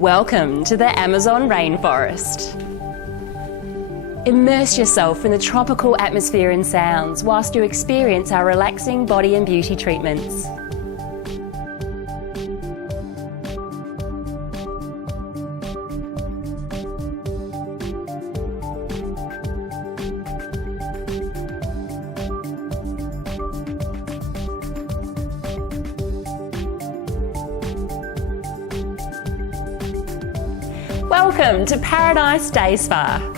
Welcome to the Amazon rainforest. Immerse yourself in the tropical atmosphere and sounds whilst you experience our relaxing body and beauty treatments. Welcome to Paradise Day Spa.